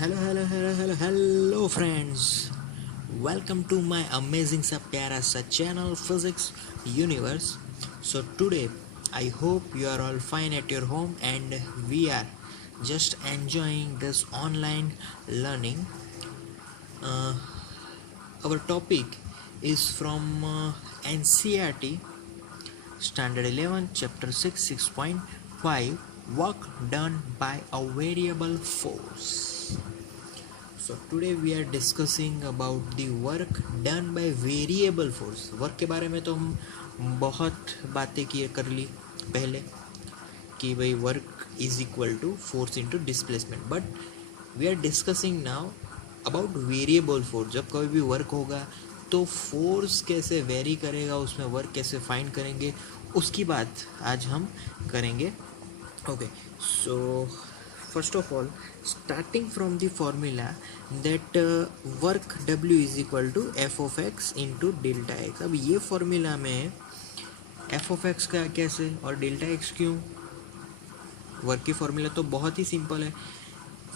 Hello friends. Welcome to my amazing सा प्यारा सा channel Physics Universe. So today I hope you are all fine at your home and we are just enjoying this online learning. Uh, our topic is from NCERT Standard 11 Chapter 6 6.5 Work done by a variable force. So today we are discussing about the work done by variable force. Work के बारे में तो हम बहुत बातें किए कर ली पहले कि भाई work is equal to force into displacement, but we are discussing now about variable force. जब कभी भी वर्क होगा तो फोर्स कैसे वेरी करेगा, उसमें वर्क कैसे फाइंड करेंगे, उसकी बात आज हम करेंगे. ओके, सो first of all, starting from the formula that work W is equal to f of x into delta x. अब ये फॉर्मूला में f of x का कैसे और डेल्टा x क्यों? वर्क की फॉर्मूला तो बहुत ही सिंपल है,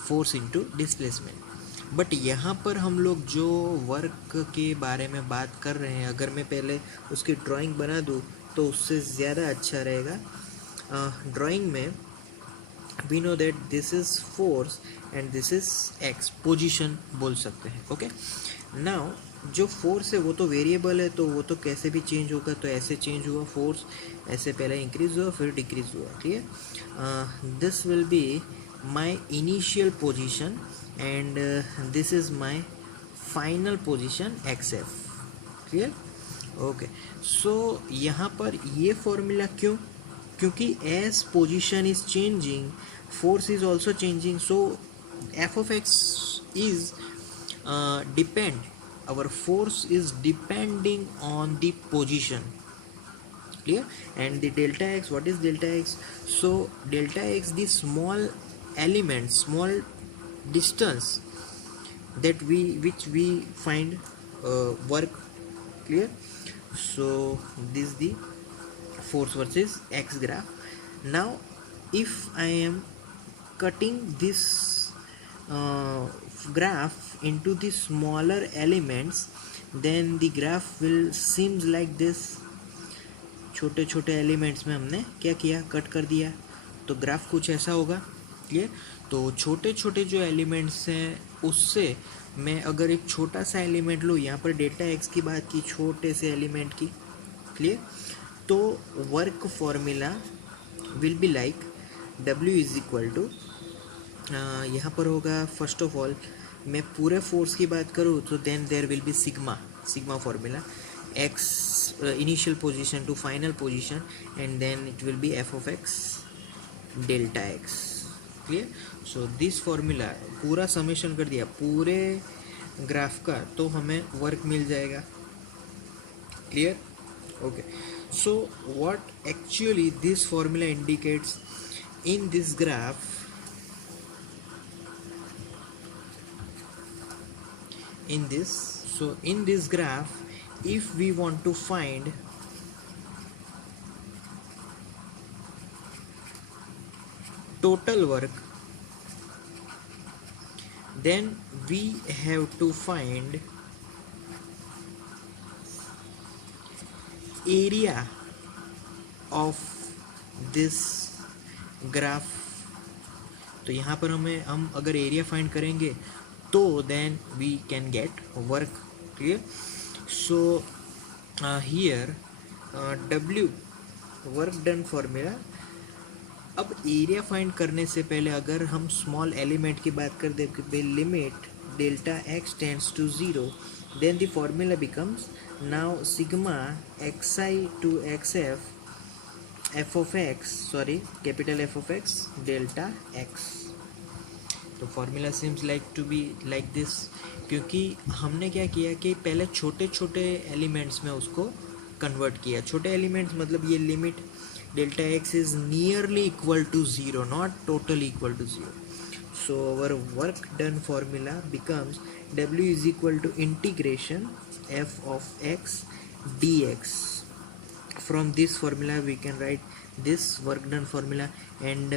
फोर्स इंटू डिस्प्लेसमेंट. बट यहाँ पर हम लोग जो वर्क के बारे में बात कर रहे हैं, अगर मैं पहले उसकी ड्राइंग बना दूँ तो उससे ज़्यादा अच्छा रहेगा. ड्राइंग में we know that this is force and this is x, position बोल सकते हैं. ओके, नाउ जो फोर्स है वो तो वेरिएबल है, तो वो तो कैसे भी चेंज होगा. तो ऐसे चेंज हुआ फोर्स, ऐसे पहले इंक्रीज हुआ फिर डिक्रीज हुआ. Clear? This will be my initial position and this is my final position x F. Clear? Okay, so यहाँ पर ये फॉर्मूला क्यों? क्योंकि as position is changing force is also changing, so F of x is depend, our force is depending on the position. Clear? And the delta x, what is delta x? So delta x, the small element, small distance that which we find work. Clear? So this is the force versus x graph. Now if I am cutting this graph into the smaller elements, then the graph will seems like this. छोटे छोटे एलिमेंट्स में हमने क्या किया, कट कर दिया, तो ग्राफ कुछ ऐसा होगा. क्लियर? तो छोटे छोटे जो एलिमेंट्स हैं उससे मैं अगर एक छोटा सा एलिमेंट लूँ, यहाँ पर डेल्टा एक्स की बात की, छोटे से एलिमेंट की. क्लियर? तो work formula will be like W is equal to, यहाँ पर होगा फर्स्ट ऑफ ऑल मैं पूरे फोर्स की बात करूँ तो then there will be sigma formula, x initial position to final position and then it will be f of x delta x. Clear? So this formula पूरा समेशन कर दिया पूरे ग्राफ का, तो हमें वर्क मिल जाएगा. Clear? Okay, so what actually this formula indicates in this graph, in this graph, if we want to find total work, then we have to find area of this graph. तो यहाँ पर हम अगर एरिया फाइंड करेंगे तो then we can get work. Clear? So here W work done formula. अब area find करने से पहले अगर हम स्मॉल एलिमेंट की बात कर दे, limit delta x tends to 0, then the formula becomes now sigma xi to xf f of x, sorry, capital F of x delta x. तो formula seems like to be like this, क्योंकि हमने क्या किया कि पहले छोटे छोटे एलिमेंट्स में उसको कन्वर्ट किया. छोटे एलिमेंट्स मतलब ये limit delta x is nearly equal to 0, not totally equal to 0. So our work done formula becomes W is equal to integration f of x dx. From this formula we can write this work done formula, and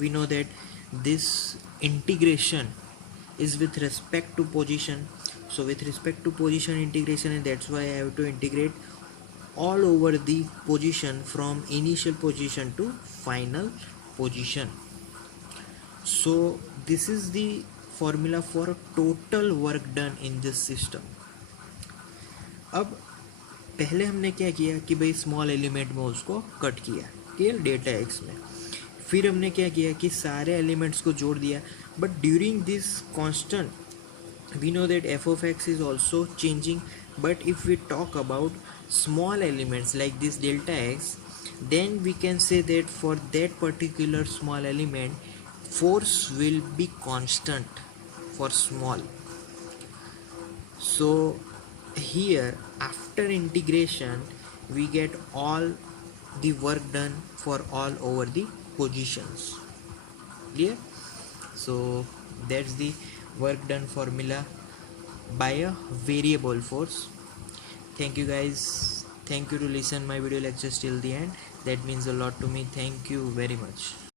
we know that this integration is with respect to position. So with respect to position integration, and that's why I have to integrate all over the position from initial position to final position. So this is the formula for total work done in this system. अब पहले हमने क्या किया कि भाई small element में उसको कट किया के डेल्टा एक्स में, फिर हमने क्या किया कि सारे एलिमेंट्स को जोड़ दिया. But during this constant we know that f of x is also changing, but if we talk about small elements like this delta x, then we can say that for that particular small element force will be constant for small. So here after integration we get all the work done for all over the positions. Clear? So that's the work done formula by a variable force. Thank you guys, thank you to listen my video lectures till the end. That means a lot to me. Thank you very much.